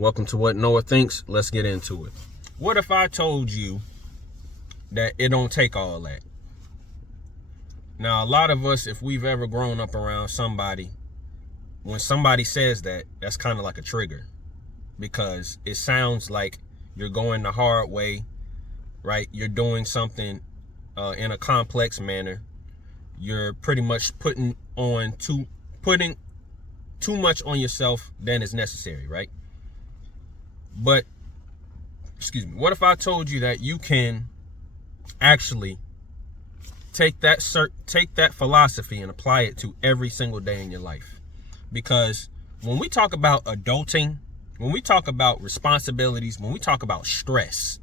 Welcome to What Noah Thinks. Let's get into it. What if I told you that it don't take all that? Now, a lot of us, if we've ever grown up around somebody, when somebody says that, that's kind of like a trigger, because it sounds like you're going the hard way, right? You're doing something in a complex manner. You're pretty much putting too much on yourself than is necessary, right? But, what if I told you that you can actually take that philosophy and apply it to every single day in your life? Because when we talk about adulting, when we talk about responsibilities, when we talk about stress,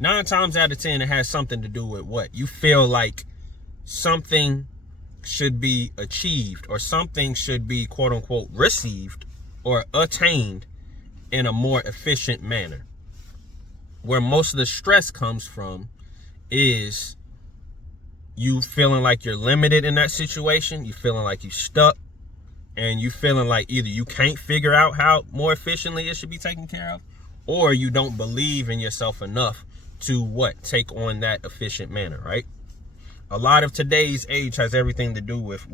9 times out of 10, it has something to do with what? You feel like something should be achieved or something should be, quote unquote, received or attained in a more efficient manner. Where most of the stress comes from is you feeling like you're limited in that situation, you feeling like you're stuck, and you feeling like either you can't figure out how more efficiently it should be taken care of, or you don't believe in yourself enough to take on that efficient manner, right? A lot of today's age has everything to do with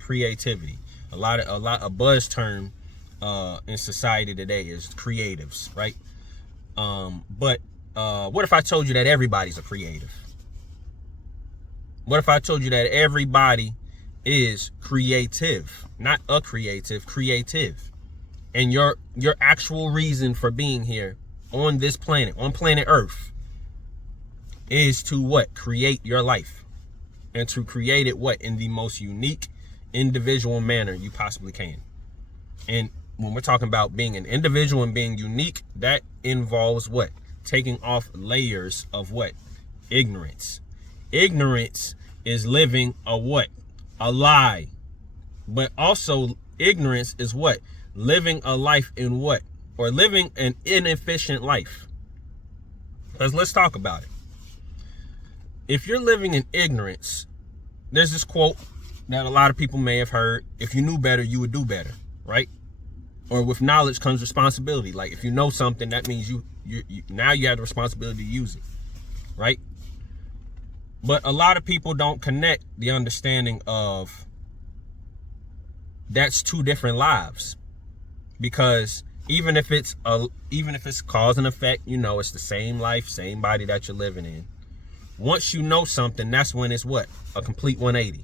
creativity. A buzz term in society today is creatives, right? But what if I told you that everybody's a creative? What if I told you that everybody is creative, not a creative, creative? And your actual reason for being here on this planet, on planet Earth, is to create your life. And to create it in the most unique, individual manner you possibly can. And when we're talking about being an individual and being unique, that involves taking off layers of ignorance. Ignorance is living a lie. But also ignorance is living a life in or living an inefficient life. Because let's talk about it. If you're living in ignorance, there's this quote that a lot of people may have heard: if you knew better, you would do better, right? Or with knowledge comes responsibility. Like, if you know something, that means you now you have the responsibility to use it, right? But a lot of people don't connect the understanding of that's 2 different lives. Because even if it's cause and effect, it's the same life, same body that you're living in. Once you know something, that's when it's a complete 180.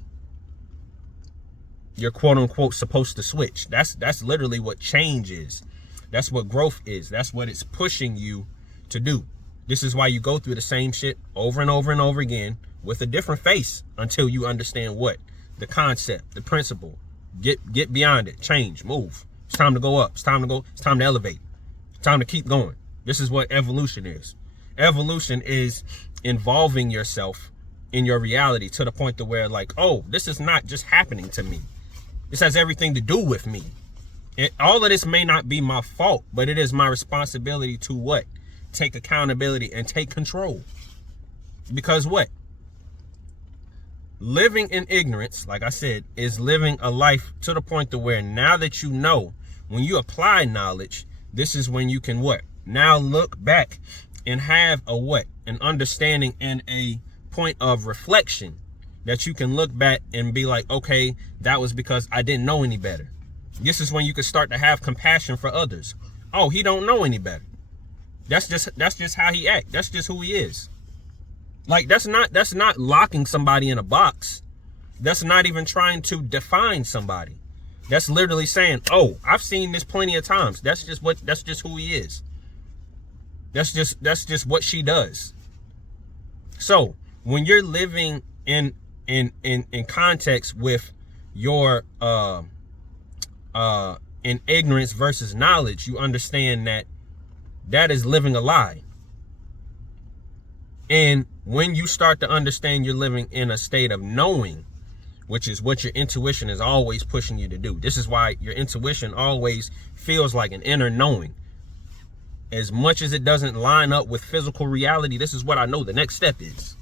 You're, quote unquote, supposed to switch. That's literally what change is. That's what growth is. That's what it's pushing you to do. This is why you go through the same shit over and over and over again with a different face until you understand the concept, the principle. Get beyond it. Change. Move. It's time to go up. It's time to elevate. It's time to keep going. This is what evolution is. Evolution is involving yourself in your reality to the point to where this is not just happening to me. This has everything to do with me. All of this may not be my fault, but it is my responsibility to take accountability and take control. Because living in ignorance, like I said, is living a life to the point to where now that you know, when you apply knowledge, this is when you can now look back and have an understanding and a point of reflection that you can look back and be like, okay, that was because I didn't know any better. This is when you can start to have compassion for others. Oh, he don't know any better. That's just how he acts. That's just who he is. That's not locking somebody in a box. That's not even trying to define somebody. That's literally saying, oh, I've seen this plenty of times. That's just who he is. That's just what she does. So when you're living in context with your in ignorance versus knowledge, you understand that is living a lie. And when you start to understand you're living in a state of knowing, which is what your intuition is always pushing you to do. This is why your intuition always feels like an inner knowing. As much as it doesn't line up with physical reality, this is what I know the next step is.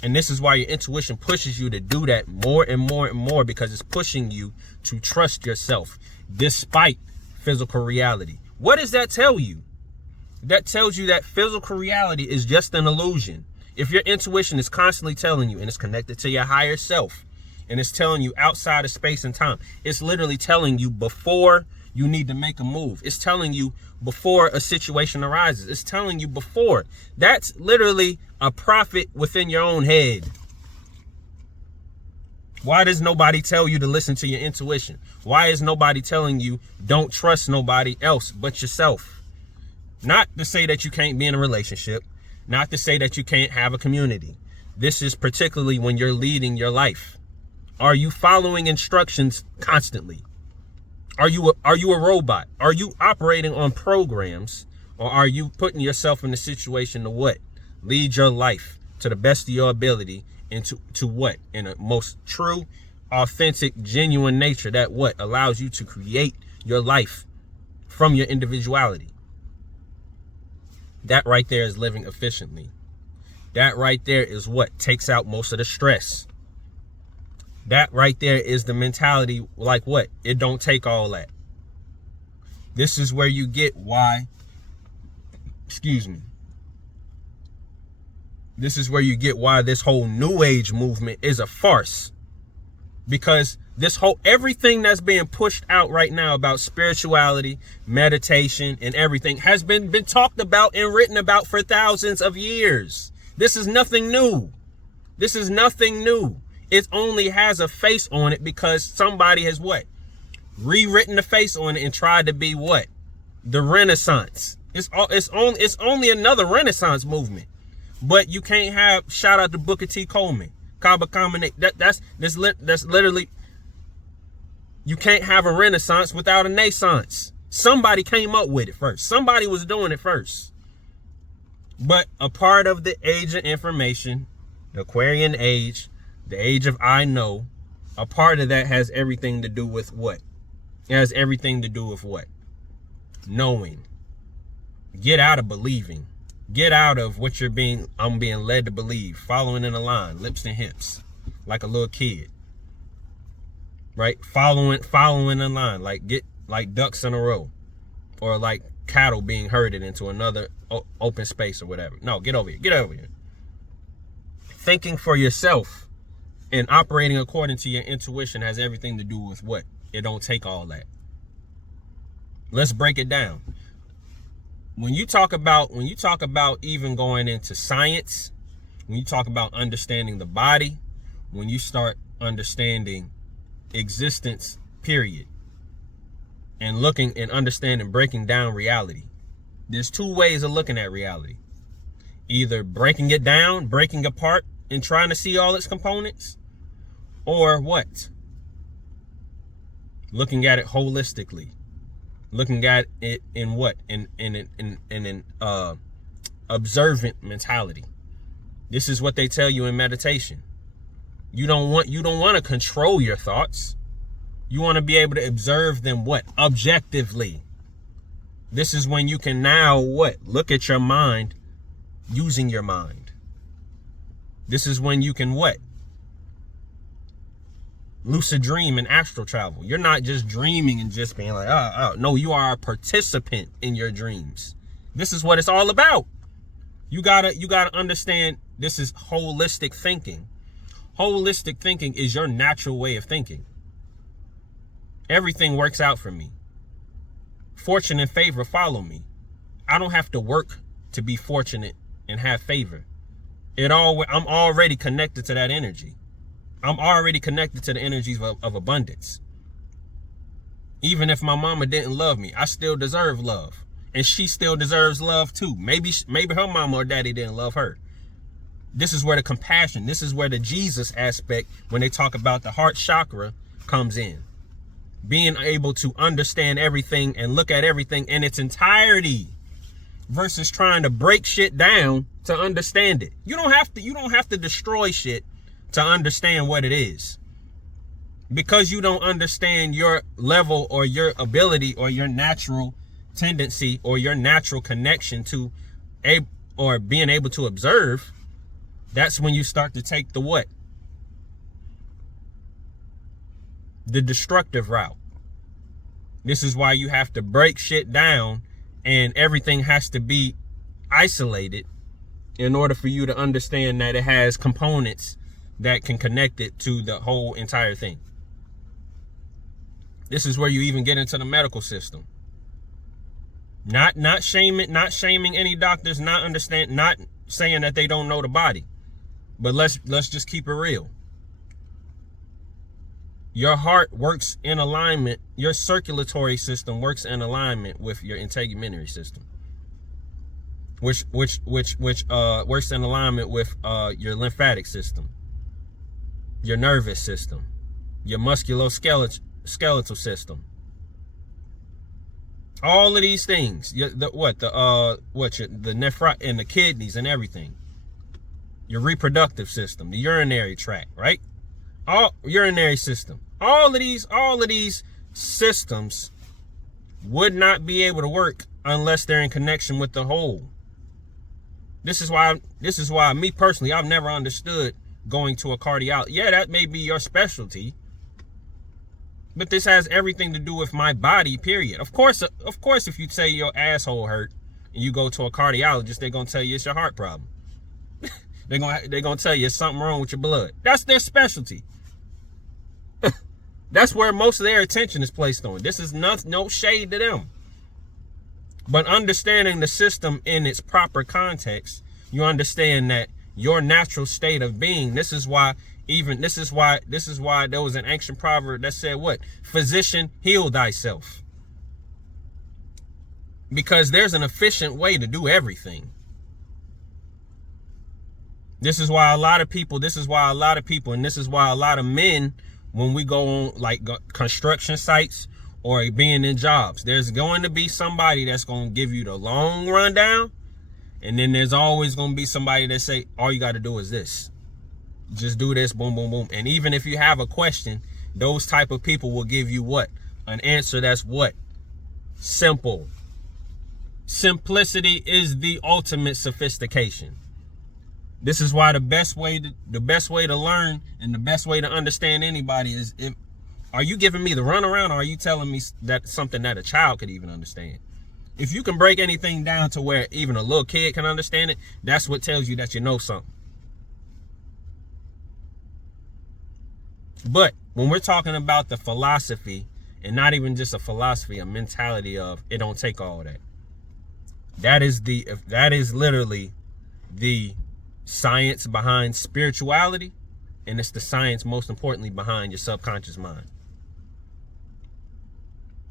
And this is why your intuition pushes you to do that more and more and more, because it's pushing you to trust yourself despite physical reality. What does that tell you? That tells you that physical reality is just an illusion. If your intuition is constantly telling you, and it's connected to your higher self, and it's telling you outside of space and time, it's literally telling you before you need to make a move. It's telling you before a situation arises. It's telling you before. That's literally a prophet within your own head. Why does nobody tell you to listen to your intuition? Why is nobody telling you don't trust nobody else but yourself? Not to say that you can't be in a relationship, not to say that you can't have a community. This is particularly when you're leading your life. Are you following instructions constantly? Are you a robot? Are you operating on programs, or are you putting yourself in a situation to what? Lead your life to the best of your ability and to what? In a most true, authentic, genuine nature that what? Allows you to create your life from your individuality. That right there is living efficiently. That right there is what takes out most of the stress. That right there is the mentality, like what? It don't take all that. This is where you get why, this is where you get why this whole new age movement is a farce. Because everything that's being pushed out right now about spirituality, meditation, and everything has been talked about and written about for thousands of years. This is nothing new. This is nothing new. It only has a face on it because somebody has what? Rewritten the face on it and tried to be what? The Renaissance. It's only another Renaissance movement. But you can't have, shout out to Booker T. Coleman, Kaba Combinate. That's literally, you can't have a Renaissance without a naissance. Somebody came up with it first. Somebody was doing it first. But a part of the age of information, the Aquarian age, the age of I know, a part of that has everything to do with what? It has everything to do with what? Knowing. Get out of believing. Get out of what I'm being led to believe. Following in a line, lips and hips, like a little kid. Right? Following in line, like ducks in a row. Or like cattle being herded into another open space or whatever. No, get over here. Get over here. Thinking for yourself and operating according to your intuition has everything to do with what? It don't take all that. Let's break it down. When you talk about even going into science, when you talk about understanding the body, when you start understanding existence, period, and looking and understanding, breaking down reality, there's two ways of looking at reality. Either breaking it down, breaking apart, and trying to see all its components, or what? Looking at it holistically. Looking at it in what? In an observant mentality. This is what they tell you in meditation. You don't want to control your thoughts. You want to be able to observe them what? Objectively. This is when you can now what? Look at your mind using your mind. This is when you can what? Lucid dream and astral travel. You're not just dreaming and just being like, no, you are a participant in your dreams. This is what it's all about. You gotta understand this is holistic thinking. Holistic thinking is your natural way of thinking. Everything works out for me. Fortune and favor follow me. I don't have to work to be fortunate and have favor. I'm already connected to that energy. I'm already connected to the energies of abundance. Even if my mama didn't love me, I still deserve love. And she still deserves love too. Maybe her mama or daddy didn't love her. This is where the compassion, this is where the Jesus aspect, when they talk about the heart chakra, comes in. Being able to understand everything and look at everything in its entirety versus trying to break shit down to understand it. You don't have to destroy shit to understand what it is. Because you don't understand your level or your ability or your natural tendency or your natural connection to or being able to observe, that's when you start to take the what? The destructive route. This is why you have to break shit down and everything has to be isolated in order for you to understand that it has components that can connect it to the whole entire thing. This is where you even get into the medical system. Not shaming any doctors, not saying that they don't know the body. But let's just keep it real. Your heart works in alignment, your circulatory system works in alignment with your integumentary system. Which works in alignment with your lymphatic system, your nervous system, your musculoskeletal system. All of these things, the nephron and the kidneys and everything. Your reproductive system, the urinary tract, right? All urinary system. All of these systems would not be able to work unless they're in connection with the whole. This is why me personally, I've never understood going to a cardiologist. Yeah, that may be your specialty, but this has everything to do with my body, period. Of course, if you say your asshole hurt and you go to a cardiologist, they're gonna tell you it's your heart problem. They're gonna tell you it's something wrong with your blood. That's their specialty. That's where most of their attention is placed on. This is no shade to them. But understanding the system in its proper context, you understand that your natural state of being, this is why there was an ancient proverb that said what? Physician, heal thyself. Because there's an efficient way to do everything. This is why a lot of people, and this is why a lot of men, when we go on like construction sites or being in jobs, there's going to be somebody that's going to give you the long rundown. And then there's always going to be somebody that say, all you got to do is this. Just do this, boom, boom, boom. And even if you have a question, those type of people will give you what? An answer that's what? Simple. Simplicity is the ultimate sophistication. This is why the best way to learn and the best way to understand anybody is, are you giving me the runaround, or are you telling me that something that a child could even understand? If you can break anything down to where even a little kid can understand it, that's what tells you that you know something. But when we're talking about the philosophy, and not even just a philosophy, a mentality of it don't take all that. That is literally the science behind spirituality, and it's the science, most importantly, behind your subconscious mind.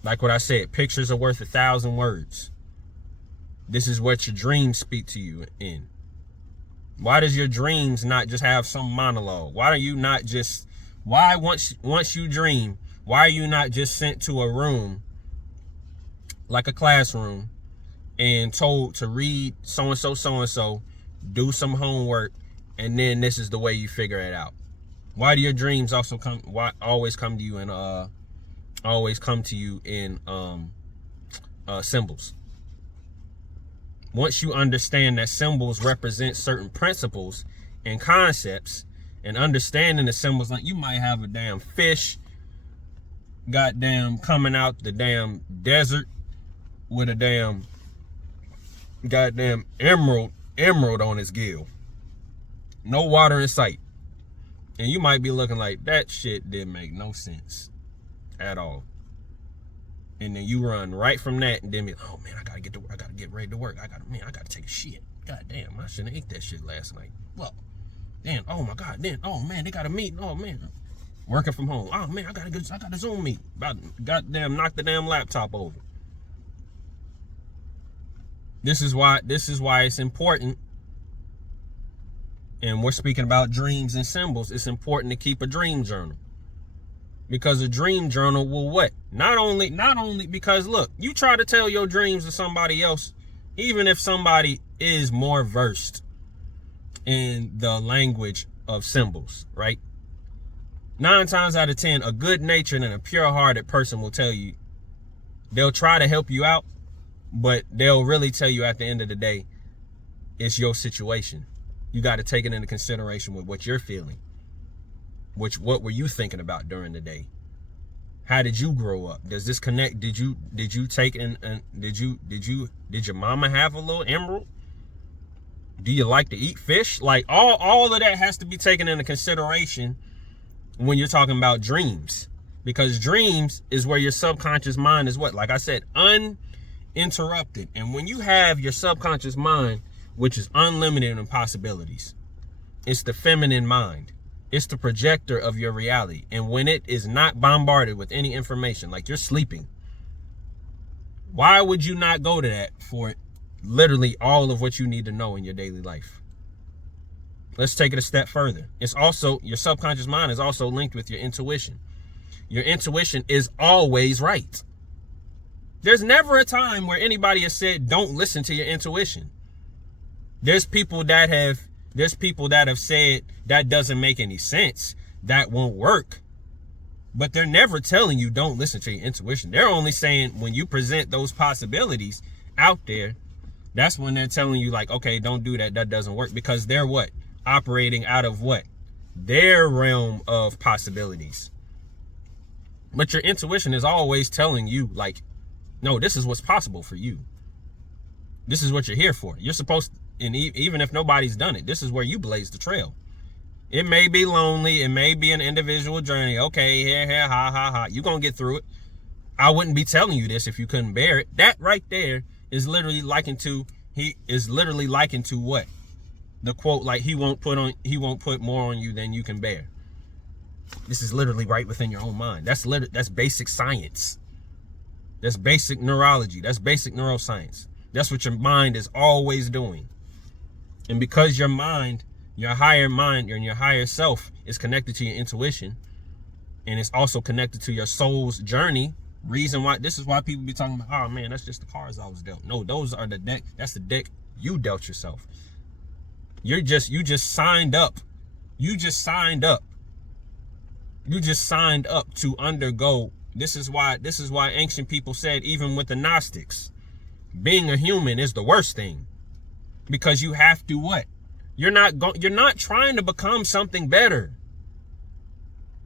Like what I said, pictures are worth 1,000 words. This is what your dreams speak to you in. Why does your dreams not just have some monologue? Why are you not just, once you dream, why are you not just sent to a room, like a classroom, and told to read so-and-so, do some homework, and then this is the way you figure it out? Why do your dreams always come to you in symbols? Once you understand that symbols represent certain principles and concepts, and understanding the symbols, like you might have a damn fish goddamn coming out the damn desert with a damn goddamn emerald on his gill. No water in sight. And you might be looking like, that shit didn't make no sense at all. And then you run right from that and then be, oh man, I gotta get ready to work. I gotta take a shit. God damn, I shouldn't have ate that shit last night. Well, damn, oh my God, then, oh man, they got a meeting. Oh man, working from home. Oh man, I got a Zoom meet. About goddamn knock the damn laptop over. This is why it's important. And we're speaking about dreams and symbols. It's important to keep a dream journal. Because a dream journal will what? Not only because look, you try to tell your dreams to somebody else, even if somebody is more versed in the language of symbols, right? 9 times out of 10, a good-natured and a pure-hearted person will tell you, they'll try to help you out, but they'll really tell you at the end of the day, it's your situation. You got to take it into consideration with what you're feeling. What were you thinking about during the day? How did you grow up? Does this connect? Did you take did your mama have a little emerald? Do you like to eat fish? Like all of that has to be taken into consideration when you're talking about dreams, because dreams is where your subconscious mind is what, like I said, uninterrupted. And when you have your subconscious mind, which is unlimited in possibilities, it's the feminine mind. It's the projector of your reality. And when it is not bombarded with any information, like you're sleeping, why would you not go to that for literally all of what you need to know in your daily life? Let's take it a step further. It's also, your subconscious mind is also linked with your intuition. Your intuition is always right. There's never a time where anybody has said, don't listen to your intuition. There's people that have said that doesn't make any sense, that won't work. But they're never telling you don't listen to your intuition. They're only saying when you present those possibilities out there, that's when they're telling you like, okay, don't do that. That doesn't work, because they're what? Operating out of what? Their realm of possibilities. But your intuition is always telling you like, no, this is what's possible for you. This is what you're here for. You're supposed to, and even if nobody's done it, this is where you blaze the trail. It may be lonely. It may be an individual journey. Okay, here, ha, ha, ha. You're going to get through it. I wouldn't be telling you this if you couldn't bear it. That right there is literally likened to what? The quote, like, he won't put more on you than you can bear. This is literally right within your own mind. That's basic science. That's basic neurology. That's basic neuroscience. That's what your mind is always doing. And because your mind, your higher mind, and your higher self is connected to your intuition, and it's also connected to your soul's journey, this is why people be talking about, oh man, that's just the cards I was dealt. No, those are the deck. That's the deck you dealt yourself. You just signed up. You just signed up to undergo. This is why ancient people said, even with the Gnostics, being a human is the worst thing. Because you have to what? You're not trying to become something better.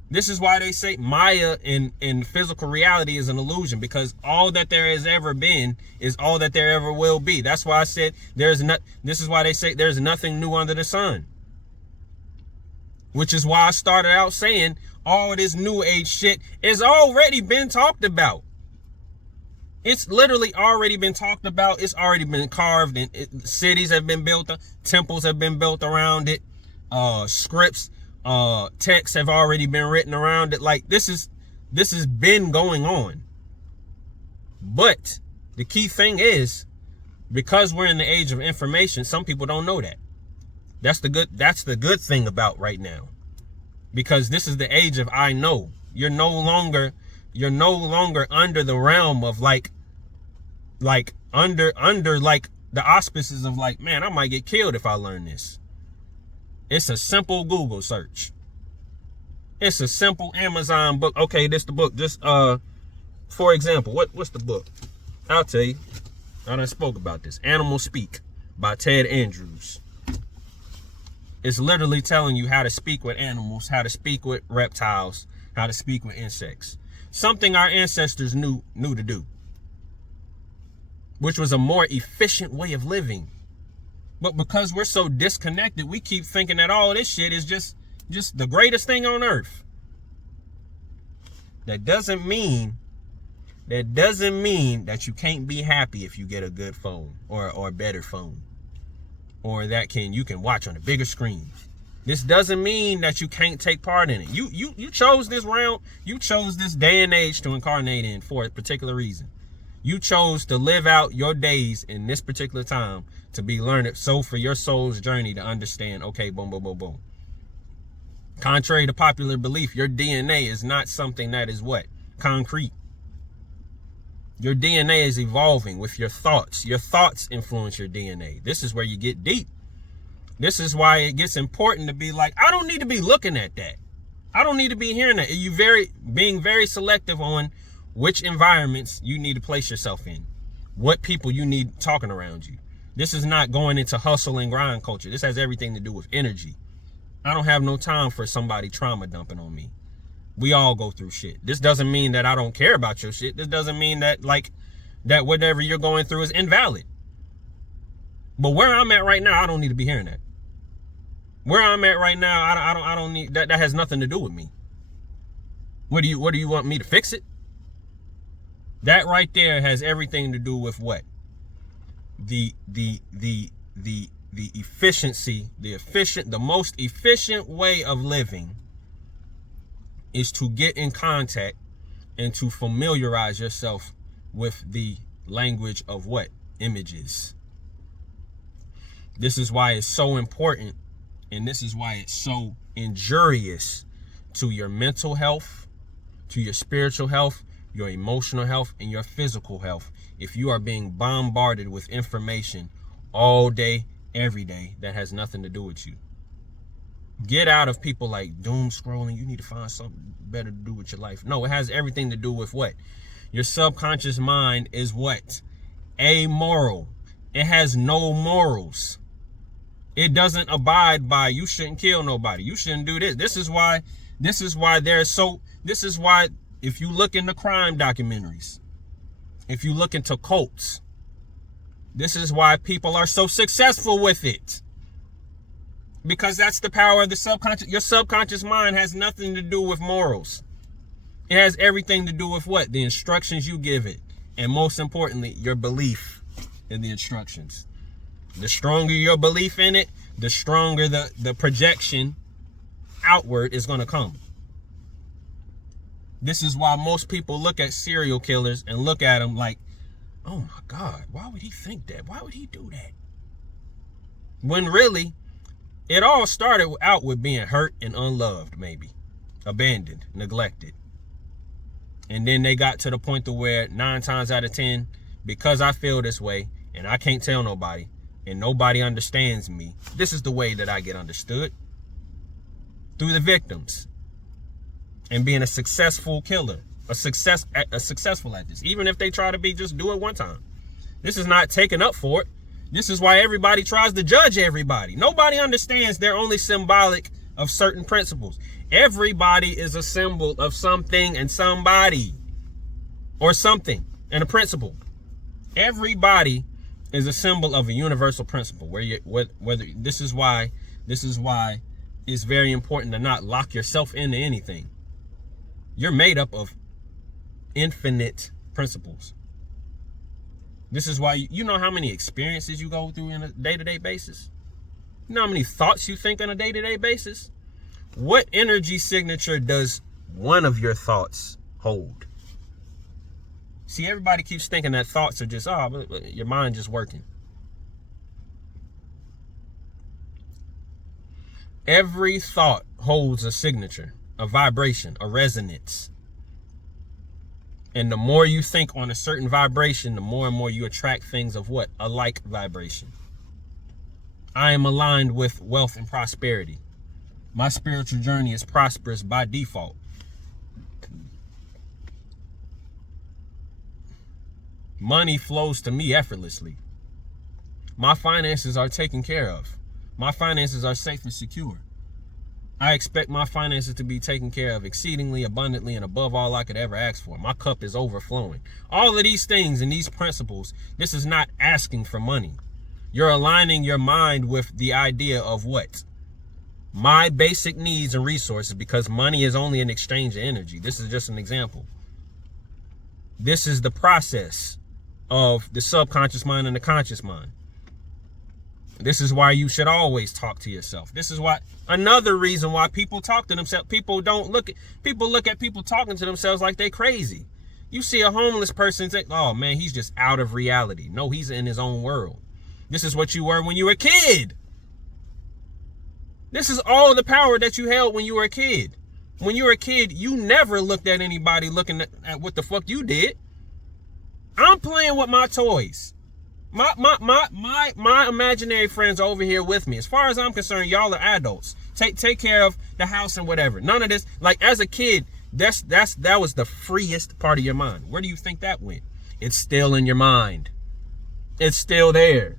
This is why they say Maya in physical reality is an illusion, because all that there has ever been is all that there ever will be. That's why I said this is why they say there's nothing new under the sun. Which is why I started out saying all this new age shit has already been talked about. It's literally already been talked about. It's already been carved, and cities have been built, temples have been built around it, scripts, texts have already been written around it. Like this has been going on. But the key thing is, because we're in the age of information, some people don't know that. That's the good thing about right now. Because this is the age of I know. You're no longer under the realm of like under like the auspices of like, man, I might get killed if I learn this. It's a simple Google search. It's a simple Amazon book. Okay, this the book. Just for example, what's the book? I'll tell you. I done spoke about this. Animals Speak by Ted Andrews. It's literally telling you how to speak with animals, how to speak with reptiles, how to speak with insects. Something our ancestors knew to do, which was a more efficient way of living. But because we're so disconnected, we keep thinking that all this shit is just the greatest thing on earth. That doesn't mean that you can't be happy if you get a good phone or a better phone, or that you can watch on a bigger screen. This doesn't mean that you can't take part in it. You chose this round, you chose this day and age to incarnate in for a particular reason. You chose to live out your days in this particular time to be learned. So for your soul's journey to understand, okay, boom, boom, boom, boom. Contrary to popular belief, your DNA is not something that is what? Concrete. Your DNA is evolving with your thoughts. Your thoughts influence your DNA. This is where you get deep. This is why it gets important to be like, I don't need to be looking at that. I don't need to be hearing that. Being very selective on which environments you need to place yourself in. What people you need talking around you. This is not going into hustle and grind culture. This has everything to do with energy. I don't have no time for somebody trauma dumping on me. We all go through shit. This doesn't mean that I don't care about your shit. This doesn't mean that that whatever you're going through is invalid. But where I'm at right now, I don't need to be hearing that. Where I'm at right now, I don't need that. That has nothing to do with me. What do you want me to fix it? That right there has everything to do with what? The efficiency, the most efficient way of living is to get in contact and to familiarize yourself with the language of what? Images. This is why it's so important, and this is why it's so injurious to your mental health, to your spiritual health, your emotional health, and your physical health if you are being bombarded with information all day, every day that has nothing to do with you. Get out of people like doom scrolling. You need to find something better to do with your life. No, it has everything to do with what? Your subconscious mind is what? Amoral. It has no morals. It doesn't abide by, you shouldn't kill nobody. You shouldn't do this. This is why if you look into crime documentaries, if you look into cults, this is why people are so successful with it. Because that's the power of the subconscious. Your subconscious mind has nothing to do with morals. It has everything to do with what? The instructions you give it. And most importantly, your belief in the instructions. The stronger your belief in it, the stronger the projection outward is going to come. This is why most people look at serial killers and look at them like, oh my God, why would he think that? Why would he do that? When really, it all started out with being hurt and unloved, maybe. Abandoned, neglected. And then they got to the point to where 9 times out of 10, because I feel this way and I can't tell nobody and nobody understands me, this is the way that I get understood. Through the victims. And being a successful killer. Successful at this. Even if they try to just do it one time. This is not taken up for it. This is why everybody tries to judge everybody. Nobody understands they're only symbolic of certain principles. Everybody is a symbol of something and somebody. Or something and a principle. Everybody is a symbol of a universal principle. Whether this is why it's very important to not lock yourself into anything. You're made up of infinite principles. This is why you know how many experiences you go through on a day-to-day basis? You know how many thoughts you think on a day-to-day basis? What energy signature does one of your thoughts hold? See, everybody keeps thinking that thoughts are just, but your mind just working. Every thought holds a signature, a vibration, a resonance. And the more you think on a certain vibration, the more and more you attract things of what? A like vibration. I am aligned with wealth and prosperity. My spiritual journey is prosperous by default. Money flows to me effortlessly. My finances are taken care of. My finances are safe and secure. I expect my finances to be taken care of exceedingly abundantly and above all I could ever ask for. My cup is overflowing. All of these things and these principles, this is not asking for money. You're aligning your mind with the idea of what? My basic needs and resources, because money is only an exchange of energy. This is just an example. This is the process of the subconscious mind and the conscious mind. This is why you should always talk to yourself. This is why, another reason why people talk to themselves. People look at people talking to themselves like they crazy. You see a homeless person think, oh man, he's just out of reality. No, he's in his own world. This is what you were when you were a kid. This is all the power that you held when you were a kid. When you were a kid, you never looked at anybody looking at what the fuck you did. I'm playing with my toys. My imaginary friends are over here with me. As far as I'm concerned, y'all are adults. Take care of the house and whatever. None of this. Like as a kid, that was the freest part of your mind. Where do you think that went? It's still in your mind. It's still there.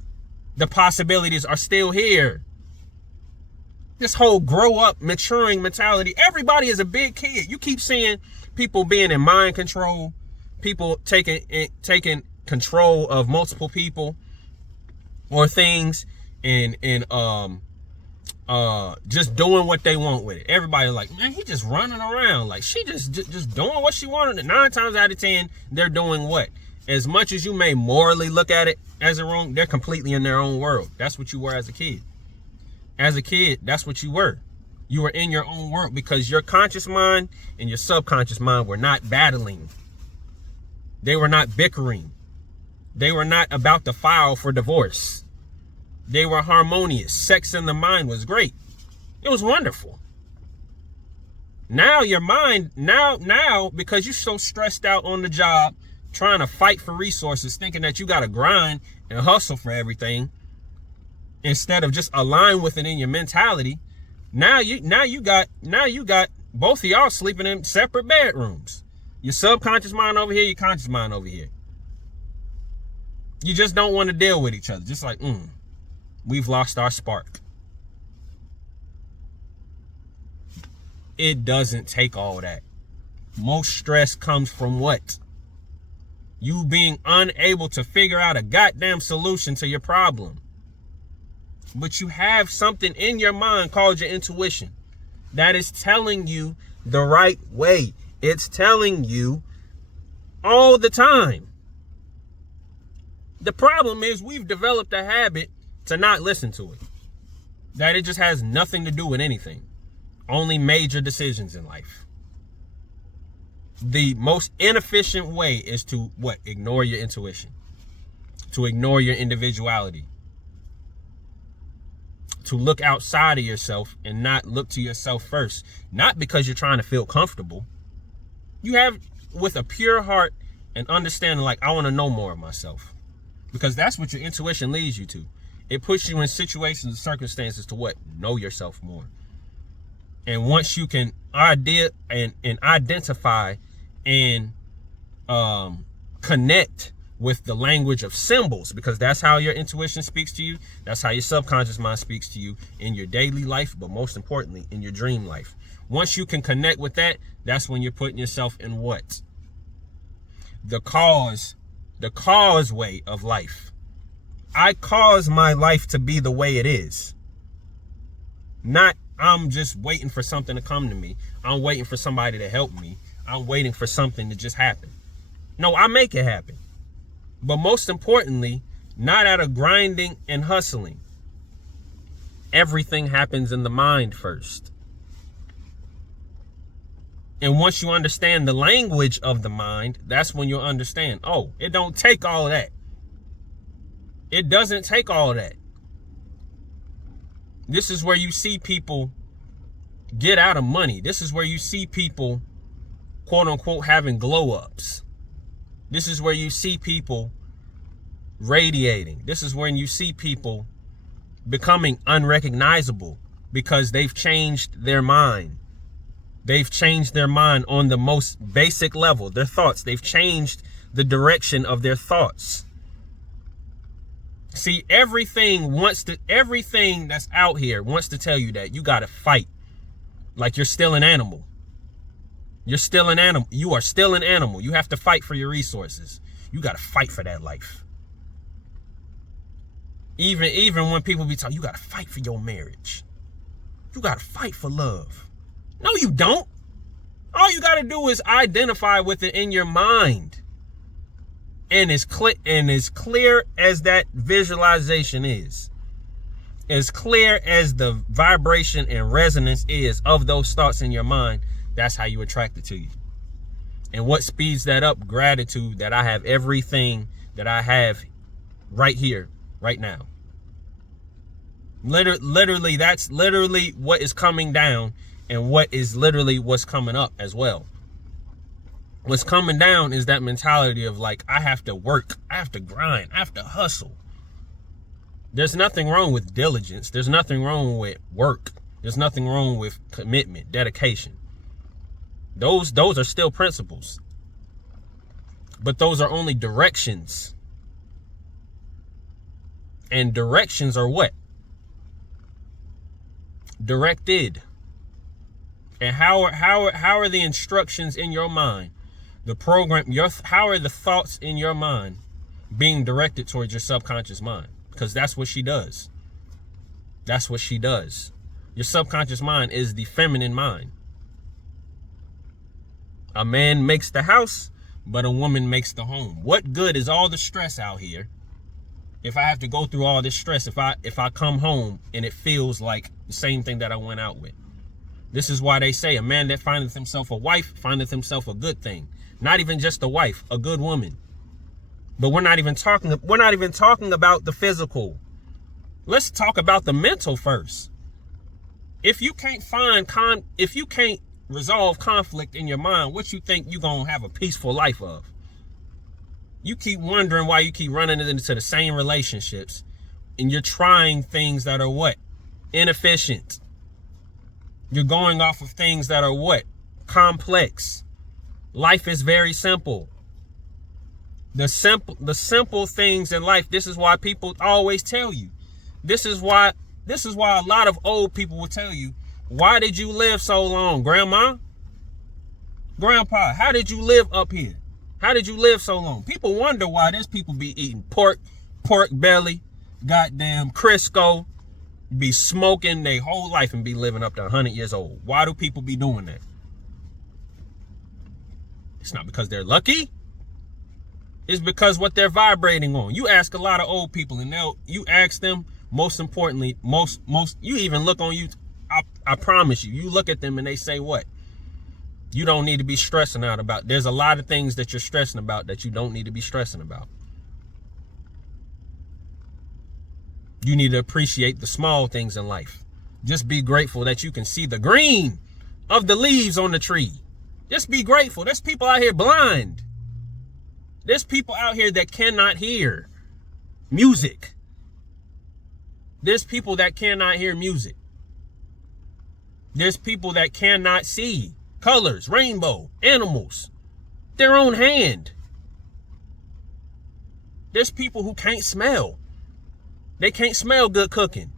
The possibilities are still here. This whole grow up, maturing mentality. Everybody is a big kid. You keep seeing people being in mind control, people taking control of multiple people or things, and just doing what they want with it. Everybody like, man, he just running around. Like, she just doing what she wanted. And 9 times out of 10, they're doing what? As much as you may morally look at it as a wrong, they're completely in their own world. That's what you were as a kid. As a kid, that's what you were. You were in your own world because your conscious mind and your subconscious mind were not battling. They were not bickering. They were not about to file for divorce. They were harmonious. Sex in the mind was great. It was wonderful. Now your mind, now because you're so stressed out on the job, trying to fight for resources, thinking that you got to grind and hustle for everything, instead of just align with it in your mentality, now you got both of y'all sleeping in separate bedrooms. Your subconscious mind over here, your conscious mind over here. You just don't want to deal with each other. Just like, we've lost our spark. It doesn't take all that. Most stress comes from what? You being unable to figure out a goddamn solution to your problem. But you have something in your mind called your intuition that is telling you the right way. It's telling you all the time. The problem is we've developed a habit to not listen to it. That it just has nothing to do with anything. Only major decisions in life. The most inefficient way is to what? Ignore your intuition. To ignore your individuality. To look outside of yourself and not look to yourself first. Not because you're trying to feel comfortable. You have, with a pure heart and understanding, like, I want to know more of myself. Because that's what your intuition leads you to. It puts you in situations and circumstances to what? Know yourself more. And once you can identify and connect with the language of symbols, because that's how your intuition speaks to you. That's how your subconscious mind speaks to you in your daily life, but most importantly, in your dream life. Once you can connect with that, that's when you're putting yourself in what? The causeway of life. I cause my life to be the way it is. Not I'm just waiting for something to come to me. I'm waiting for somebody to help me. I'm waiting for something to just happen. No, I make it happen. But most importantly, not out of grinding and hustling. Everything happens in the mind first. And once you understand the language of the mind, that's when you'll understand, oh, it don't take all that. It doesn't take all that. This is where you see people get out of money. This is where you see people, quote unquote, having glow ups. This is where you see people radiating. This is when you see people becoming unrecognizable because they've changed their mind. They've changed their mind on the most basic level, their thoughts. They've changed the direction of their thoughts. See, everything that's out here wants to tell you that you got to fight like you're still an animal. You're still an animal. You are still an animal. You have to fight for your resources. You got to fight for that life. Even when people be talking, you got to fight for your marriage. You got to fight for love. No, you don't. All you got to do is identify with it in your mind. And as clear as that visualization is, as clear as the vibration and resonance is of those thoughts in your mind, that's how you attract it to you. And what speeds that up? Gratitude that I have everything that I have right here, right now. Literally, that's literally what is coming down and what is literally what's coming up as well. What's coming down is that mentality of like, I have to work, I have to grind, I have to hustle. There's nothing wrong with diligence. There's nothing wrong with work. There's nothing wrong with commitment, dedication. Those are still principles. But those are only directions. And directions are what? directed. And how are the instructions in your mind, the program, how are the thoughts in your mind being directed towards your subconscious mind? Because that's what she does. That's what she does. Your subconscious mind is the feminine mind. A man makes the house, but a woman makes the home. What good is all the stress out here if I have to go through all this stress, if I come home and it feels like the same thing that I went out with? This is why they say a man that findeth himself a wife findeth himself a good thing. Not even just a wife, a good woman. But we're not even talking about the physical. Let's talk about the mental first. If you can't resolve conflict in your mind, what you think you're going to have a peaceful life of? You keep wondering why you keep running into the same relationships, and you're trying things that are what? Inefficient. You're going off of things that are what? Complex. Life is very simple. The simple things in life, this is why people always tell you. This is why a lot of old people will tell you, why did you live so long, Grandma? Grandpa, how did you live up here? How did you live so long? People wonder why there's people be eating pork belly, goddamn Crisco, be smoking their whole life and be living up to 100 years old. Why do people be doing that? It's not because they're lucky. It's because what they're vibrating on. You ask a lot of old people and you ask them, most importantly, you even look on you. I promise you look at them and they say what? You don't need to be stressing out about. There's a lot of things that you're stressing about that you don't need to be stressing about. You need to appreciate the small things in life. Just be grateful that you can see the green of the leaves on the tree. Just be grateful. There's people out here blind. There's people out here that cannot hear music. There's people that cannot hear music. There's people that cannot see colors, rainbow, animals, their own hand. There's people who can't smell. They can't smell good cooking.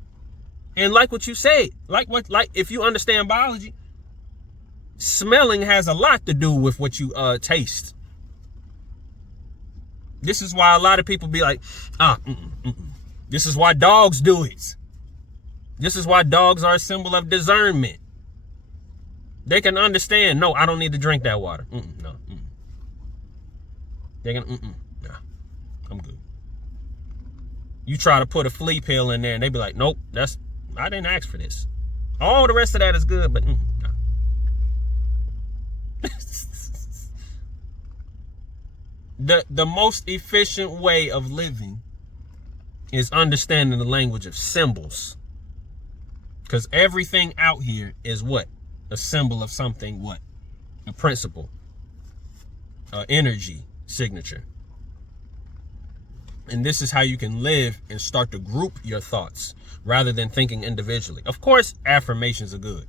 And like what you said, like if you understand biology, smelling has a lot to do with what you taste. This is why a lot of people be like, This is why dogs do it. This is why dogs are a symbol of discernment. They can understand, no, I don't need to drink that water. No. They can, nah, I'm good. You try to put a flea pill in there and they be like, nope, I didn't ask for this. All the rest of that is good, but no. The most efficient way of living is understanding the language of symbols. Because everything out here is what? A symbol of something, what? A principle. Energy signature. And this is how you can live and start to group your thoughts rather than thinking individually. Of course, affirmations are good.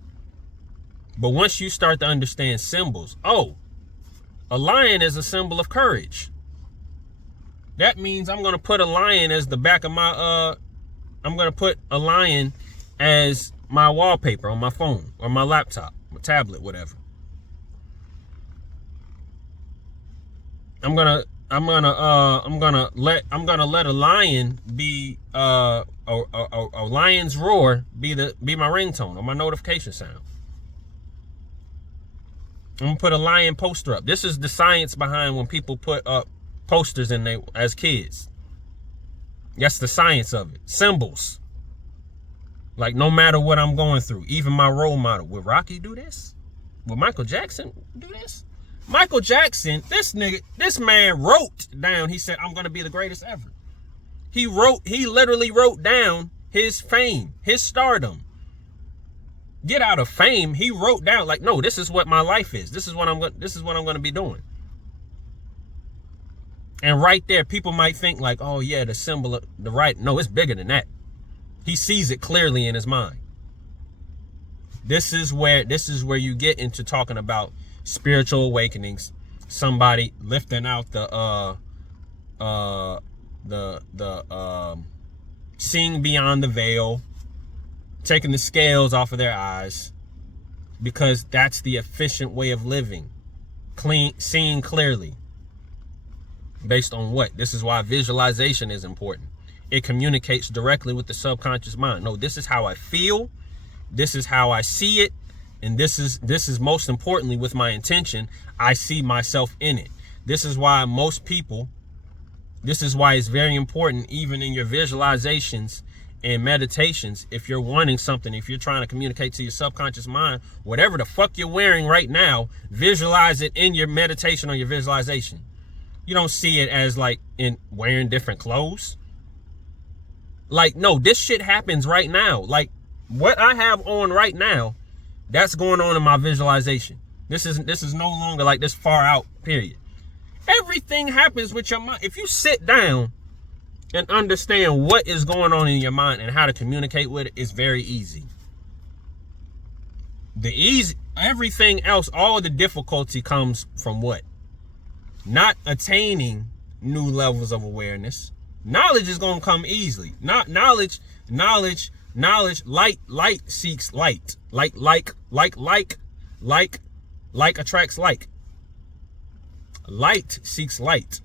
But once you start to understand symbols, a lion is a symbol of courage. That means I'm going to put a lion as the back of my, I'm going to put a lion as my wallpaper on my phone or my laptop, my tablet, whatever. I'm gonna let a lion be a lion's roar be my ringtone or my notification sound. I'm gonna put a lion poster up. This is the science behind when people put up posters in they as kids. That's the science of it. Symbols. Like no matter what I'm going through, even my role model. Will Rocky do this? Will Michael Jackson do this? Michael Jackson, this man wrote down, he said, I'm going to be the greatest ever. He literally wrote down his fame, his stardom. Get out of fame, he wrote down like, no, this is what my life is. This is what I'm going to be doing. And right there, people might think like, oh yeah, the symbol of the right. No, it's bigger than that. He sees it clearly in his mind. This is where you get into talking about spiritual awakenings, somebody lifting out the seeing beyond the veil, taking the scales off of their eyes, because that's the efficient way of living. Seeing clearly. Based on what? This is why visualization is important. It communicates directly with the subconscious mind. No, this is how I feel. This is how I see it. And this is most importantly with my intention. I see myself in it. This is why it's very important, even in your visualizations and meditations, if you're wanting something, if you're trying to communicate to your subconscious mind, whatever the fuck you're wearing right now, visualize it in your meditation or your visualization. You don't see it as like in wearing different clothes. Like, no, this shit happens right now. Like, what I have on right now, that's going on in my visualization. This is no longer like this far out period. Everything happens with your mind. If you sit down and understand what is going on in your mind and how to communicate with it, it's very easy. Everything else, all the difficulty comes from what? Not attaining new levels of awareness. Knowledge is going to come easily. Not knowledge, light seeks light. Like attracts like. Light seeks light.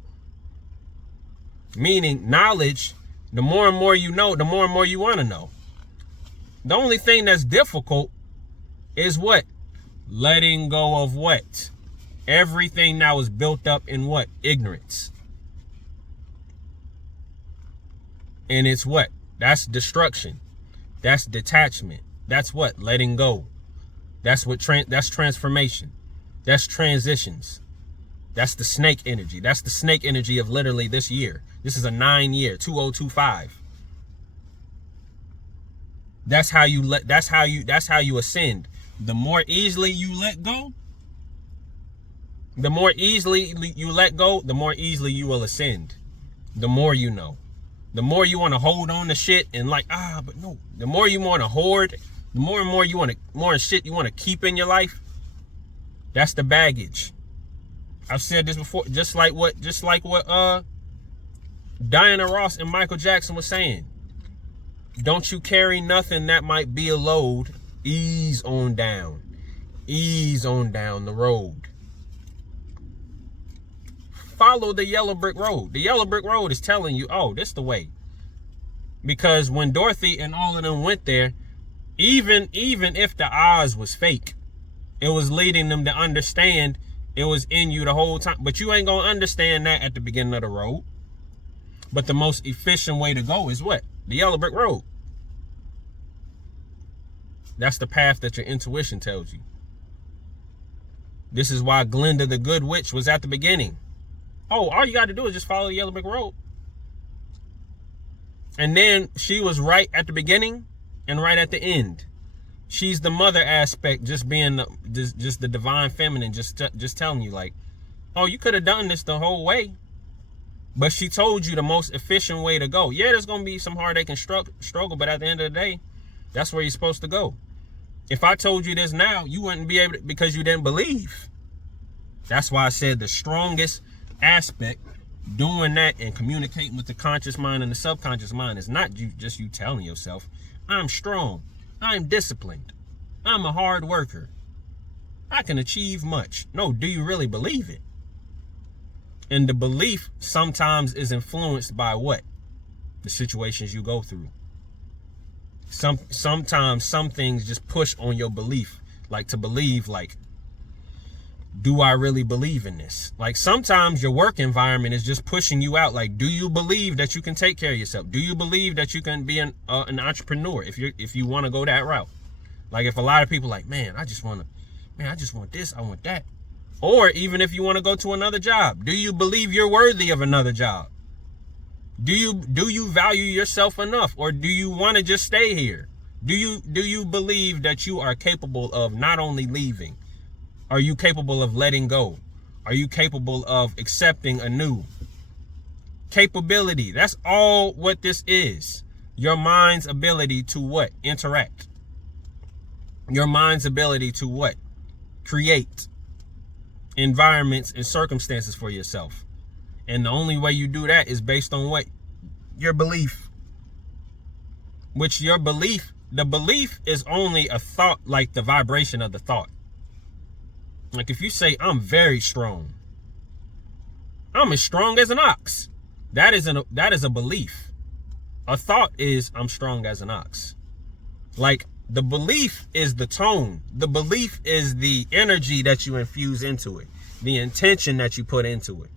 Meaning knowledge, the more and more you know, the more and more you want to know. The only thing that's difficult is what? Letting go of what? Everything now is built up in what? Ignorance. And it's what? That's destruction. That's detachment. That's what? Letting go. That's what that's transformation. That's transitions. That's the snake energy. That's the snake energy of literally this year. This is a 9-year, 2025. That's how you ascend. The more easily you let go, the more easily you will ascend. The more you know. The more you want to hold on to shit and like, but no. The more you want to hoard, the more and more you want to, more shit you want to keep in your life. That's the baggage. I've said this before, just like what Diana Ross and Michael Jackson was saying. Don't you carry nothing that might be a load. Ease on down. Ease on down the road. Follow the yellow brick road. The yellow brick road is telling you, oh, this the way. Because when Dorothy and all of them went there, even if the Oz was fake, it was leading them to understand it was in you the whole time. But you ain't gonna understand that at the beginning of the road. But the most efficient way to go is what? The yellow brick road. That's the path that your intuition tells you. This is why Glinda the Good Witch was at the beginning. Oh, all you got to do is just follow the yellow brick road. And then she was right at the beginning and right at the end. She's the mother aspect, just being just the divine feminine, just telling you like, oh, you could have done this the whole way. But she told you the most efficient way to go. Yeah, there's going to be some heartache and struggle, but at the end of the day, that's where you're supposed to go. If I told you this now, you wouldn't be able to, because you didn't believe. That's why I said the strongest aspect, doing that and communicating with the conscious mind and the subconscious mind, is not you telling yourself, I'm strong, I'm disciplined, I'm a hard worker, I can achieve much. No, do you really believe it? And the belief sometimes is influenced by what? The situations you go through. Sometimes some things just push on your belief, like to believe, like, do I really believe in this? Like sometimes your work environment is just pushing you out. Like, do you believe that you can take care of yourself? Do you believe that you can be an entrepreneur if you want to go that route? Like if a lot of people like, I just want this, I want that. Or even if you want to go to another job, do you believe you're worthy of another job? Do you value yourself enough, or do you want to just stay here? Do you believe that you are capable of not only leaving? Are you capable of letting go? Are you capable of accepting anew? Capability. That's all what this is. Your mind's ability to what? Interact. Your mind's ability to what? Create environments and circumstances for yourself. And the only way you do that is based on what? Your belief. Which your belief the belief is only a thought, like the vibration of the thought. Like if you say, I'm very strong, I'm as strong as an ox. That is a belief. A thought is, I'm strong as an ox. Like the belief is the tone. The belief is the energy that you infuse into it, the intention that you put into it.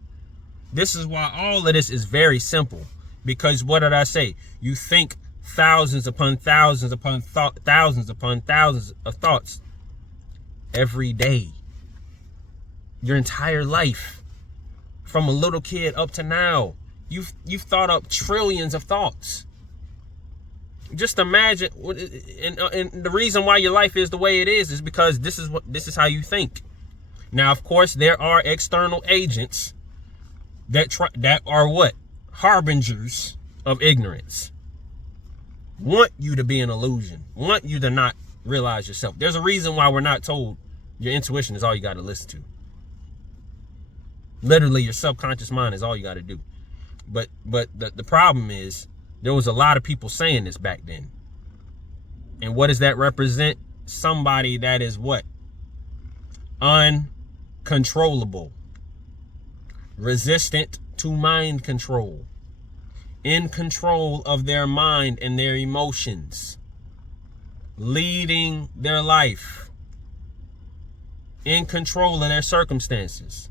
This is why all of this is very simple. Because what did I say? You think thousands upon thousands upon thousands upon thousands of thoughts every day. Your entire life, from a little kid up to now, you've thought up trillions of thoughts. Just imagine, and the reason why your life is the way it is because this is how you think. Now, of course, there are external agents that are what? Harbingers of ignorance. Want you to be an illusion. Want you to not realize yourself. There's a reason why we're not told your intuition is all you got to listen to. Literally, your subconscious mind is all you got to do. But the problem is, there was a lot of people saying this back then. And what does that represent? Somebody that is what? Uncontrollable. Resistant to mind control. In control of their mind and their emotions. Leading their life. In control of their circumstances.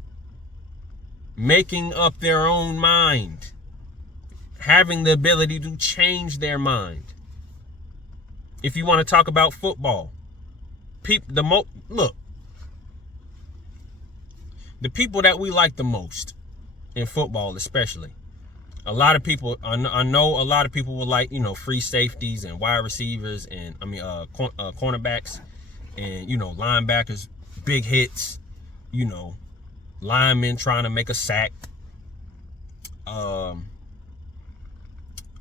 Making up their own mind. Having the ability to change their mind. If you want to talk about football, look, the people that we like the most in football, especially, a lot of people, I know a lot of people will like, free safeties and wide receivers and cornerbacks and linebackers, big hits, linemen trying to make a sack.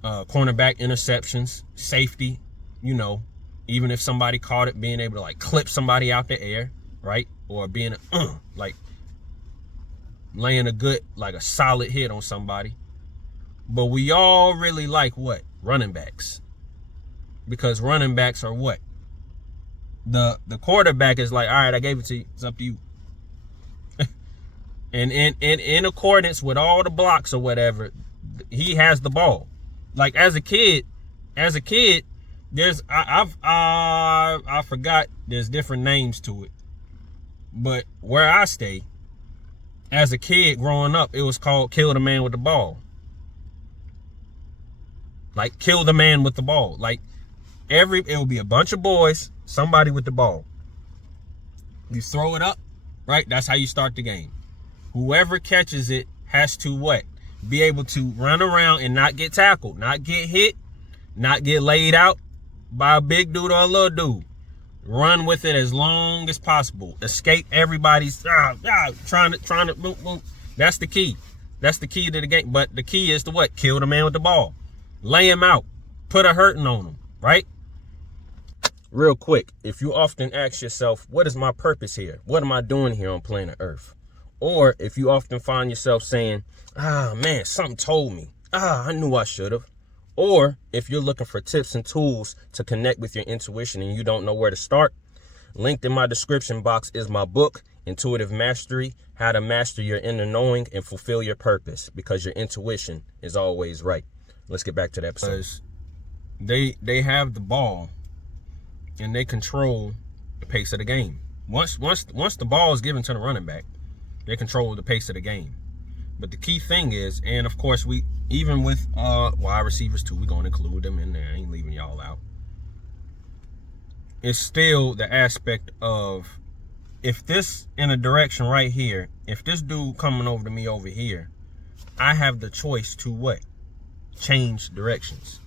Cornerback interceptions, safety, even if somebody caught it, being able to like clip somebody out the air, right? Or being like laying a good, like a solid hit on somebody. But we all really like what? Running backs. Because running backs are what? The quarterback is like, all right, I gave it to you. It's up to you. And in accordance with all the blocks or whatever, he has the ball. Like as a kid, there's I forgot, there's different names to it. But where I stay, as a kid growing up, it was called kill the man with the ball. Like kill the man with the ball. Like it will be a bunch of boys, somebody with the ball. You throw it up, right? That's how you start the game. Whoever catches it has to what? Be able to run around and not get tackled, not get hit, not get laid out by a big dude or a little dude. Run with it as long as possible. Escape everybody's trying to boom, boom. That's the key. That's the key to the game. But the key is to what? Kill the man with the ball. Lay him out. Put a hurting on him, right? Real quick, if you often ask yourself, what is my purpose here? What am I doing here on planet Earth? Or if you often find yourself saying, man, something told me. I knew I should have. Or if you're looking for tips and tools to connect with your intuition and you don't know where to start, linked in my description box is my book, Intuitive Mastery, How to Master Your Inner Knowing and Fulfill Your Purpose, because your intuition is always right. Let's get back to that episode. They have the ball and they control the pace of the game. Once the ball is given to the running back, they control the pace of the game. But the key thing is, and of course we, even with wide receivers too, we're going to include them in there. I ain't leaving y'all out. It's still the aspect of, if this in a direction right here, if this dude coming over to me over here, I have the choice to what? Change directions.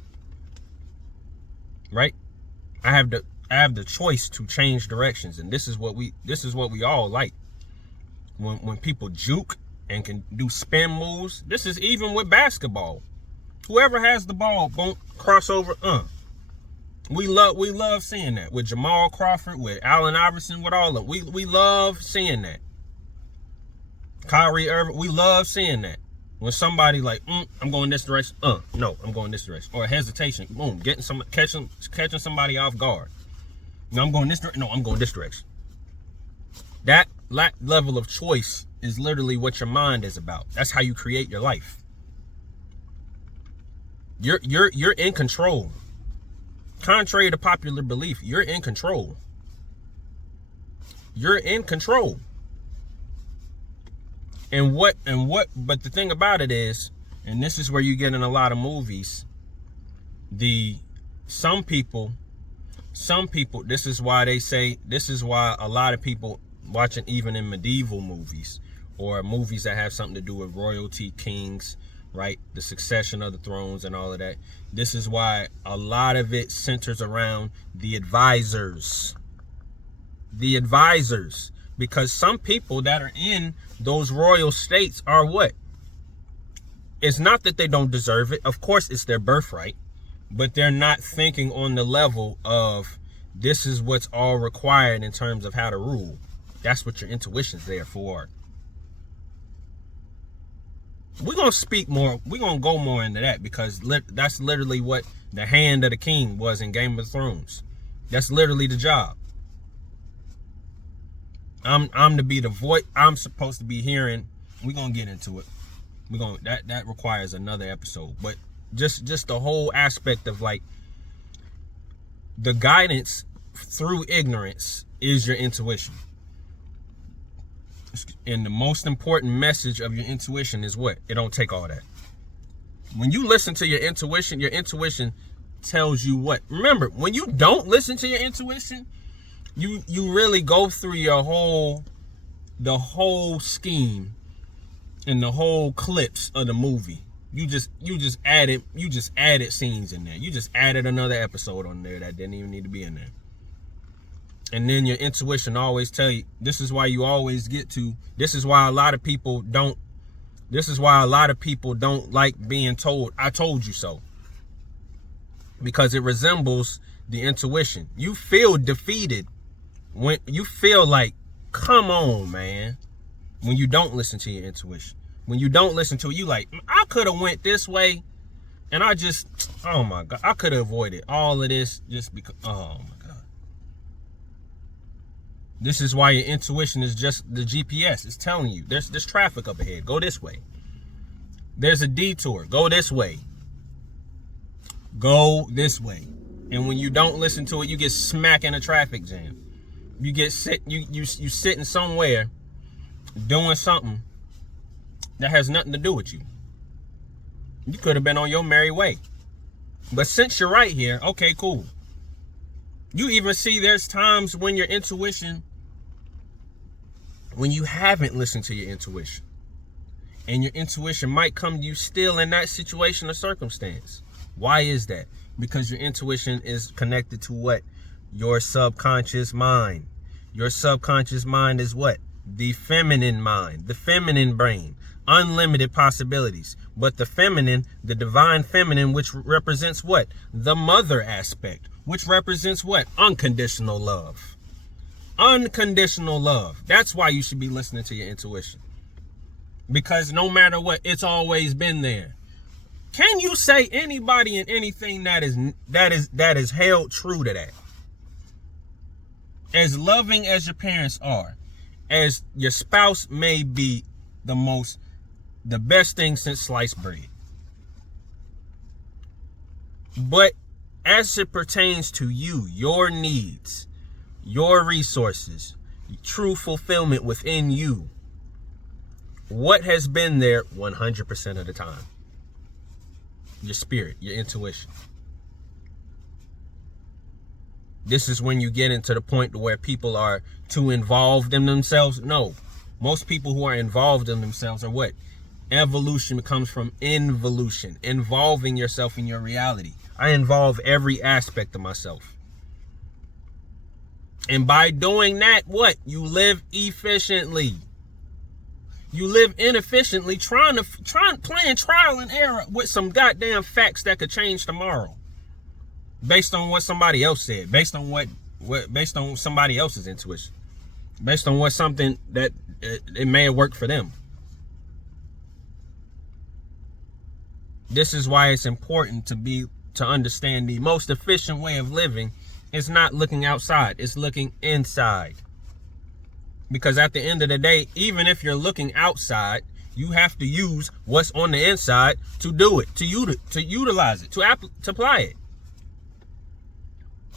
Right? I have the choice to change directions, and this is what we all like. When people juke and can do spin moves. This is even with basketball. Whoever has the ball, boom, crossover, We love seeing that. With Jamal Crawford, with Allen Iverson, with all of them. We love seeing that. Kyrie Irving, we love seeing that. When somebody like, I'm going this direction, no, I'm going this direction. Or hesitation, boom, catching somebody off guard. No, I'm going this direction. No, I'm going this direction. That level of choice is literally what your mind is about. That's how you create your life. You're in control. Contrary to popular belief, you're in control. You're in control. But the thing about it is, and this is where you get in a lot of movies, some people, this is why a lot of people watching, even in medieval movies or movies that have something to do with royalty, kings, right? The succession of the thrones and all of that. This is why a lot of it centers around the advisors. The advisors. Because some people that are in those royal states are what? It's not that they don't deserve it. Of course, it's their birthright. But they're not thinking on the level of this is what's all required in terms of how to rule. That's what your intuition's there for. We're going to speak more. We're going to go more into that because that's literally what the hand of the king was in Game of Thrones. That's literally the job. I'm to be the voice. I'm supposed to be hearing. We're going to get into it. That requires another episode. But just the whole aspect of like the guidance through ignorance is your intuition. And the most important message of your intuition is what? It don't take all that. When you listen to your intuition tells you what? Remember, when you don't listen to your intuition, you really go through the whole scheme and the whole clips of the movie. You just added scenes in there. You just added another episode on there that didn't even need to be in there. And then your intuition always tell you, this is why a lot of people don't like being told, I told you so. Because it resembles the intuition. You feel defeated when you feel like, come on, man. When you don't listen to your intuition. When you don't listen to it, you like, I could have went this way. And oh my God, I could have avoided all of this just because, oh my God. This is why your intuition is just the GPS. It's telling you there's traffic up ahead. Go this way. There's a detour. Go this way. Go this way. And when you don't listen to it, you get smacked in a traffic jam. You get you sitting somewhere doing something that has nothing to do with you. You could have been on your merry way. But since you're right here, okay, cool. You even see there's times when your intuition, when you haven't listened to your intuition, and your intuition might come to you still in that situation or circumstance. Why is that? Because your intuition is connected to what? Your subconscious mind. Your subconscious mind is what? The feminine mind, the feminine brain, unlimited possibilities. But the feminine, the divine feminine, which represents what? The mother aspect, which represents what? Unconditional love. Unconditional love. That's why you should be listening to your intuition. Because no matter what, it's always been there. Can you say anybody and anything that is held true to that? As loving as your parents are, as your spouse may be the best thing since sliced bread. But as it pertains to you, your needs, your resources, true fulfillment within you, what has been there 100% of the time? Your spirit, your intuition. This is when you get into the point where people are too involved in themselves. No, most people who are involved in themselves are what? Evolution comes from involution, involving yourself in your reality. I involve every aspect of myself. And by doing that, what? You live efficiently. You live inefficiently playing trial and error with some goddamn facts that could change tomorrow. Based on what somebody else said, based on somebody else's intuition, based on what something that it may have worked for them. This is why it's important to understand the most efficient way of living is not looking outside, it's looking inside. Because at the end of the day, even if you're looking outside, you have to use what's on the inside to do it, to utilize it, to apply it.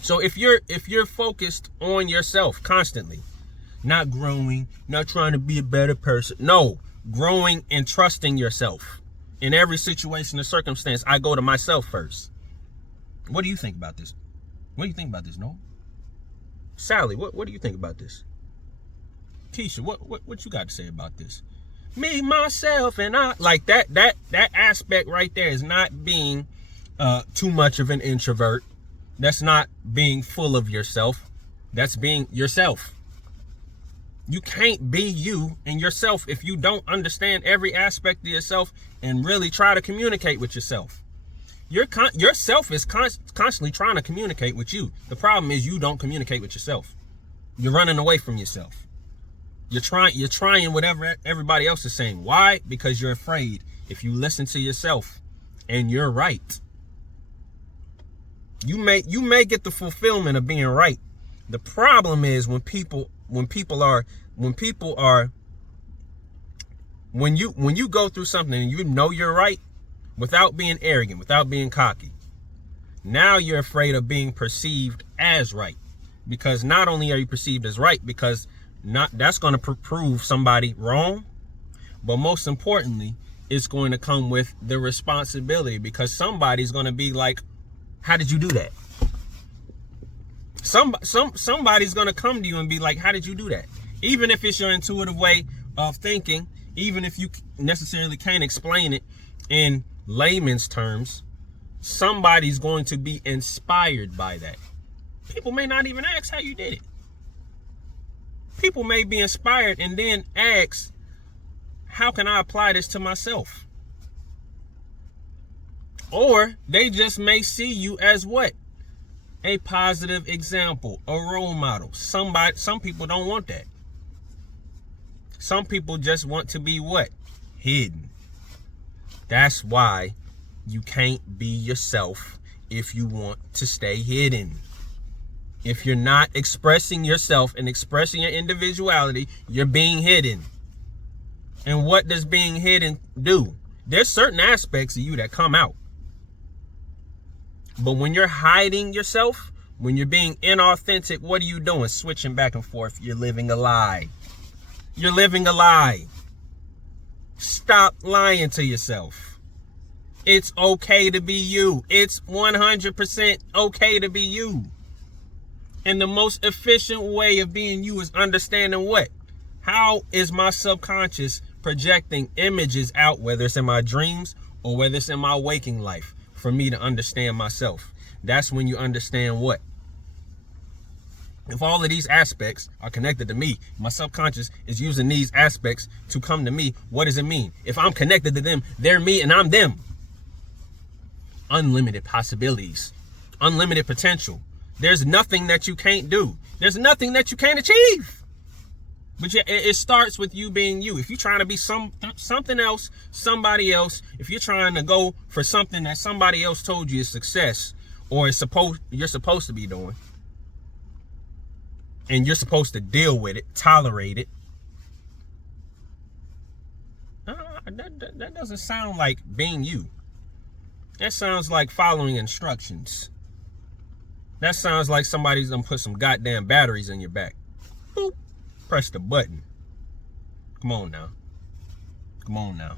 So if you're focused on yourself constantly, not growing, not trying to be a better person, no, growing and trusting yourself. In every situation or circumstance, I go to myself first. What do you think about this? What do you think about this, Noah? Sally, what do you think about this? Keisha, what you got to say about this? Me, myself, and I. Like that aspect right there is not being too much of an introvert. That's not being full of yourself. That's being yourself. You can't be you and yourself if you don't understand every aspect of yourself and really try to communicate with yourself. Yourself is constantly trying to communicate with you. The problem is you don't communicate with yourself. You're running away from yourself. You're trying whatever everybody else is saying. Why? Because you're afraid. If you listen to yourself and you're right, you may get the fulfillment of being right. The problem is when you go through something and you know you're right without being arrogant, without being cocky. Now you're afraid of being perceived as right, because not only are you perceived as right, because that's going to prove somebody wrong, but most importantly, it's going to come with the responsibility, because somebody's going to be like, how did you do that? Somebody's going to come to you and be like, how did you do that? Even if it's your intuitive way of thinking, even if you necessarily can't explain it in layman's terms, somebody's going to be inspired by that. People may not even ask how you did it. People may be inspired and then ask, how can I apply this to myself? Or they just may see you as what? A positive example, a role model. Some people don't want that. Some people just want to be what? Hidden. That's why you can't be yourself if you want to stay hidden. If you're not expressing yourself and expressing your individuality, you're being hidden. And what does being hidden do? There's certain aspects of you that come out. But when you're hiding yourself, when you're being inauthentic, what are you doing? Switching back and forth. You're living a lie. You're living a lie. Stop lying to yourself. It's okay to be you. It's 100% okay to be you. And the most efficient way of being you is understanding what? How is my subconscious projecting images out, whether it's in my dreams or whether it's in my waking life, for me to understand myself? That's when you understand what? If all of these aspects are connected to me, my subconscious is using these aspects to come to me, what does it mean? If I'm connected to them, they're me and I'm them. Unlimited possibilities, unlimited potential. There's nothing that you can't do. There's nothing that you can't achieve. But it starts with you being you. If you're trying to be something else, somebody else, if you're trying to go for something that somebody else told you is success, or you're supposed to be doing, and you're supposed to deal with it, tolerate it, that doesn't sound like being you. That sounds like following instructions. That sounds like somebody's gonna put some goddamn batteries in your back. Boop. Press the button. Come on now. Come on now.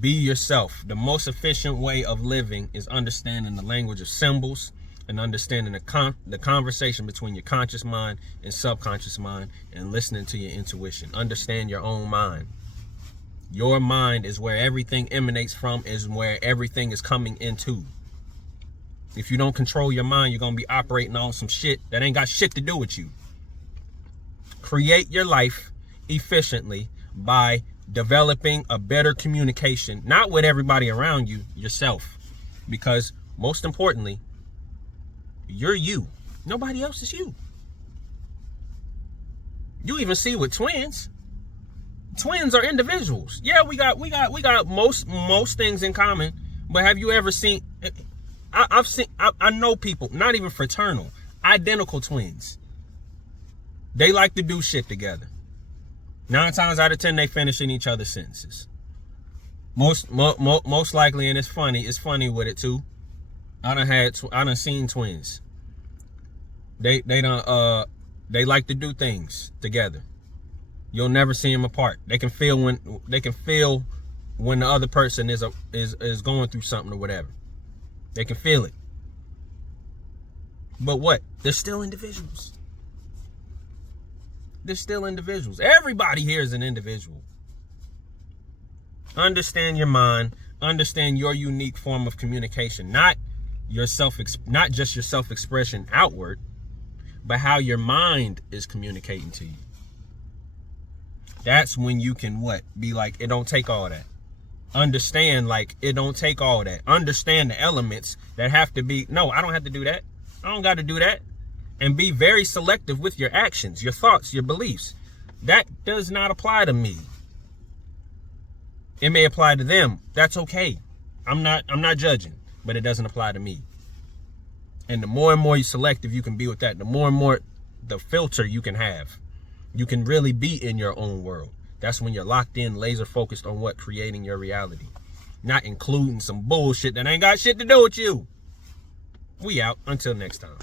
Be yourself. The most efficient way of living is understanding the language of symbols and understanding the conversation between your conscious mind and subconscious mind, and listening to your intuition. Understand your own mind. Your mind is where everything emanates from, is where everything is coming into. If you don't control your mind, you're going to be operating on some shit that ain't got shit to do with you. Create your life efficiently by developing a better communication, not with everybody around you, yourself. Because most importantly, you're you. Nobody else is you. You even see with twins. twins are individuals. Yeah, we got most things in common. But have you ever seen? I know people, not even fraternal, identical twins. They like to do shit together. 9 times out of 10, they finish in each other's sentences. Most likely, and it's funny with it too. I done seen twins. They like to do things together. You'll never see them apart. They can feel when the other person is going through something or whatever. They can feel it. But what? They're still individuals. They're still individuals. Everybody here is an individual. Understand your mind. Understand your unique form of communication. Not just your self-expression outward, but how your mind is communicating to you. That's when you can be like, it don't take all that. Understand, like, it don't take all that. Understand the elements that have to be. No, I don't have to do that. I don't got to do that. And be very selective with your actions, your thoughts, your beliefs. That does not apply to me. It may apply to them. That's okay. I'm not judging, but it doesn't apply to me. And the more and more selective you can be with that, the more and more the filter you can have. You can really be in your own world. That's when you're locked in, laser focused on creating your reality. Not including some bullshit that ain't got shit to do with you. We out. Until next time.